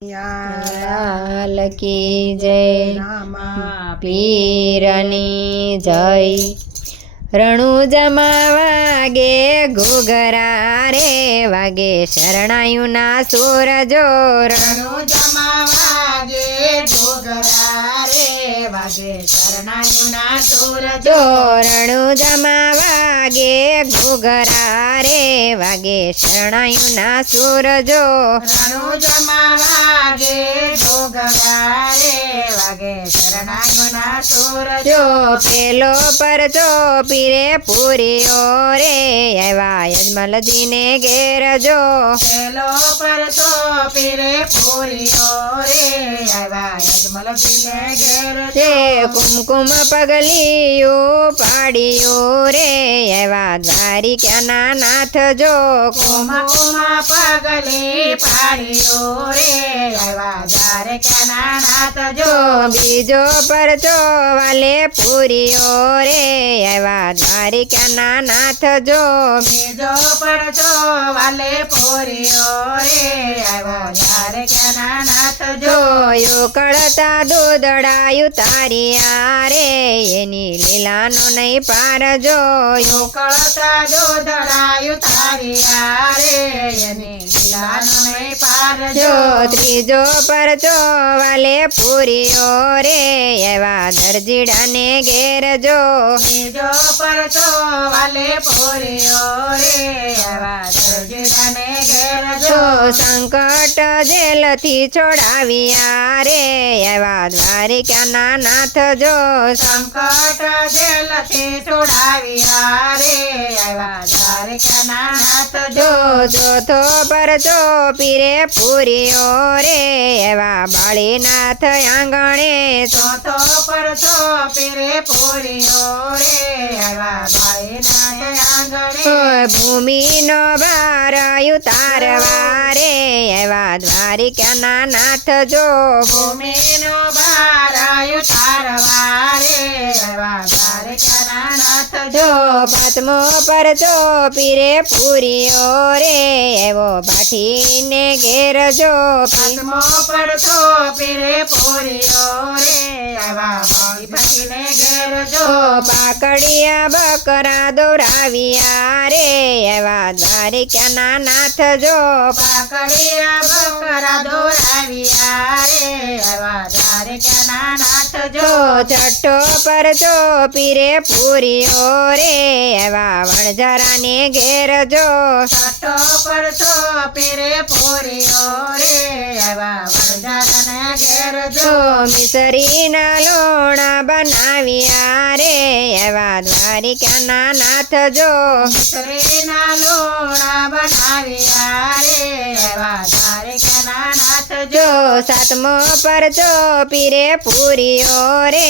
લાલ કી જય પીરની જય રણુજામાં વાગે ઘૂઘરા રે વાગે શરણાયુના સુર જો રણુજામાં વાગે ઘૂઘરા રે વાગે શરણાયુના સુર જો રણુજામાં વાગે ઘૂઘરા રે વાગે શરણાયુના સુર જો રણુજામાં વાગે ઘૂઘરા રે વાગે શરણાયુના સુર જો પેલો પરચો પીરે પૂરીઓ રે આવ્યા યજમલજીને ઘેર જો પેલો પરસો પીરે પૂરીઓ રે આવ્યા યજમલજીને ઘેર તે કુમકુમ પગલિયું પાડ્યું રે આવ્યા દ્વારિકાના નાથ જો કુમકુમા પગલી પાડ્યો રે આવ્યા દ્વારકાના નાથ જો બીજો પરચો વાલે પૂરીઓ રે આવ્યા દ્વારિકાના નાથ જો બીજો પડચો વાલે પૂરીઓ રે આવ્યા દ્વારકાના નાથ જો જોયું કળતા દૂધડાયું તારિયા રે એની લીલાનો નહીં પાર જોયું કળતા દૂધડાયું તારિયા રે એની લીલાનો નહીં પાર જો જો ત્રીજો પરચો વાલે પૂરીઓ રે એવા દરજીડાને ઘેર જો બીજો પરચો વાલે પૂરીઓ રે આવ્યા દરજીડાને ઘેર જો જો સંકટ જેલથી છોડાવ્યા રે એવા દ્વારિકાના નાથ જો સંકટ જેલથી છોડાવ્યા રે આવ્યા દ્વારકાના નાથ જો જો ચોથો પરચો પીરે પૂરીઓ રે એવા બાળીનાથ આંગણે ચોથો પરચો પીરે પૂરીઓ રે આવ્યા ભાઈનાથ આંગણે ભૂમિનો ભાર ઉતારવા રે એવા દ્વારિકાના નાથ જો ભૂમિનો ભાર ઉતારવા રે આવ્યા દ્વારકાના નાથ જો જો પાંચમો પરચો પીરે પૂરીઓ રે એવો ભાઠીને ઘેર જો પાંચમો પરચો પીરે પૂરીઓ રે આવ્યા ભાઈ ભાઈને ઘેર જો પાકડિયા બકરા દોરાવ્યા રે એવા દ્વારિકાના નાથ જો પાકડિયા બકરા દોરાવ્યા રે આવ્યા દ્વારકાના નાથ જો જો છઠ્ઠો પરચો પીરે પૂરીઓ રે એવા વણઝારાને ઘેર જો છઠ્ઠો પરચો પીરે પૂરીઓ રે આવ્યા વણઝારાને ઘેર જો જો મિસરીના લોણા બનાવ્યા રે એવા દ્વારિકાના નાથ જો શ્રીના લોણા બનાવ્યા રે આવ્યા દ્વારકાના નાથ જો જો સાતમો પરચો પીરે પૂરીઓ રે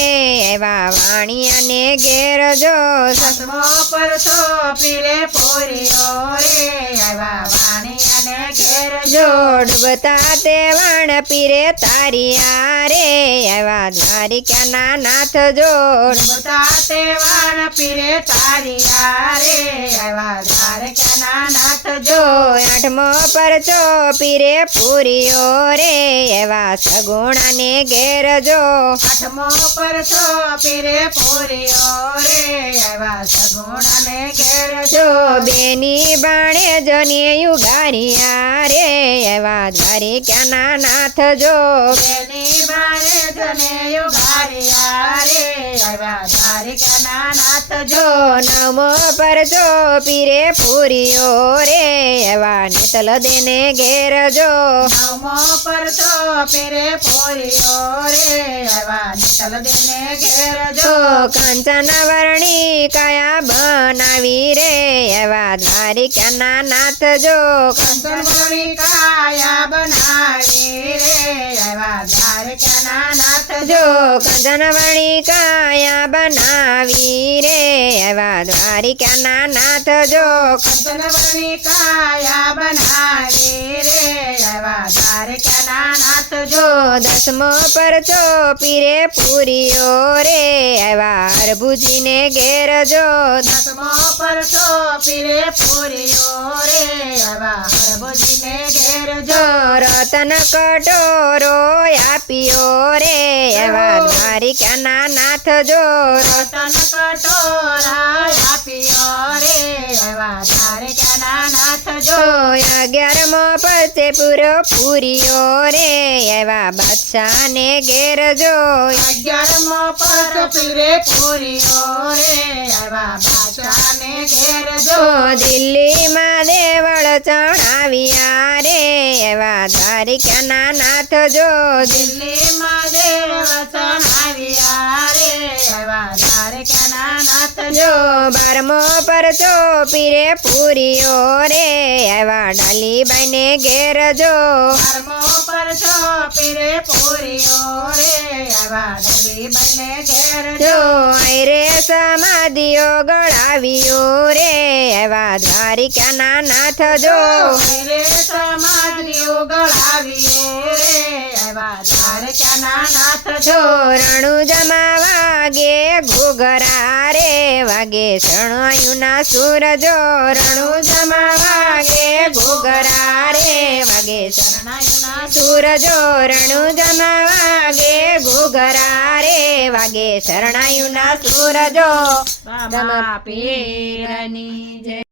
એવા વાણિયાને ઘેર જો સાતમો પરચો પીરે પૂરીઓ રે આવ્યા વાણિયાને ઘેર જો જો ડૂબતા તે વાણ પીરે તારિયા રે એવા દ્વારિકાના નાથ જો ડૂબતા તે વાણ પીરે તારિયા રે આવ્યા દ્વારકાના નાથ જો જો આઠમો પરચો પીરે પૂરીઓ રે એવા સગુણાને ઘેર જો આઠમો પરચો પીરે પૂરીઓ રે આવ્યા સગુણાને ઘેર જો જો બેની બાણે જને યુગારિયા રે એવા દ્વારિકાના નાથ જો બેની બાણે જને યુગારિયા રે આવ્યા દ્વારકાના નાથ જો જો નવમો પરચો પીરે પૂરીઓ રે એવા નેતલ દેને ઘેર જો નવમો પરચો પીરે પૂરીઓ રે આવ્યા નિતલ દેને ઘેર જો જો કાંચન વર્ણી કાયા બનાવી રે એવા દ્વારિકાના નાથ જો કંચનવણી કાયા બનાવી રે આવ્યા દ્વારકાના નાથ જો જો કંચનવર્ણી કાયા બનાવી રે આવ્યા દ્વારિકાના નાથ જો કંચનવર્ણી કાયા બનાવી રે આવ્યા દ્વારિકાના નાથ જો દસમો પરચો પીરે પૂરીઓ રે આવ્યા હરભુજીને ઘેર જો દસમો પરસો પીરે પૂરીઓ રે આવ્યા હરભુજીને ઘેર જો રતન કટોરો આપ્યો રે આવ્યા દ્વારિકાના નાથ જો રતન કટોરા આપ્યો રે આવ્યા દ્વારિકાના નાથ જો 11મો પરચે પૂરો પૂરીઓ રે આવ્યા બાદશાહને ઘેર જો 11મો પરસો પીરે પૂરીઓ રે આવ્યા બાદશાહને ઘેર જો દિલ્હીમાં દેવળ ચણાવ્યા રે આવ્યા દ્વારિકાના નાથ જો દિલ્હીમાં દેવ ચણાવ્યા રે આવ્યા દ્વારિકાના નાથ જો 12મો પરચો પીરે પૂરીઓ રે આવ્યા ડાલીબાઈને ઘેર જો 12મો પરસો પીરે પૂરીઓ રે આવ્યા ડાલીબાઈને ઘેર જો જો રે સમાધિઓ ગળાવ્યો રે આવ્યા દ્વારિકાના નાથ જો રે સમાધિઓ ગળાવીએ રે આવ્યા દ્વારકાના નાથ જો રણુ જમા વાગે ઘૂઘરા રે વાગે શરણાયુના સુર જો રણુ જમા વાગે ઘૂઘરા રે વાગે શરણાયુના સુર જો રણુ જમા વાગે ઘૂઘરા રે વાગે શરણાયુના સુર જો બાબા પીરની જય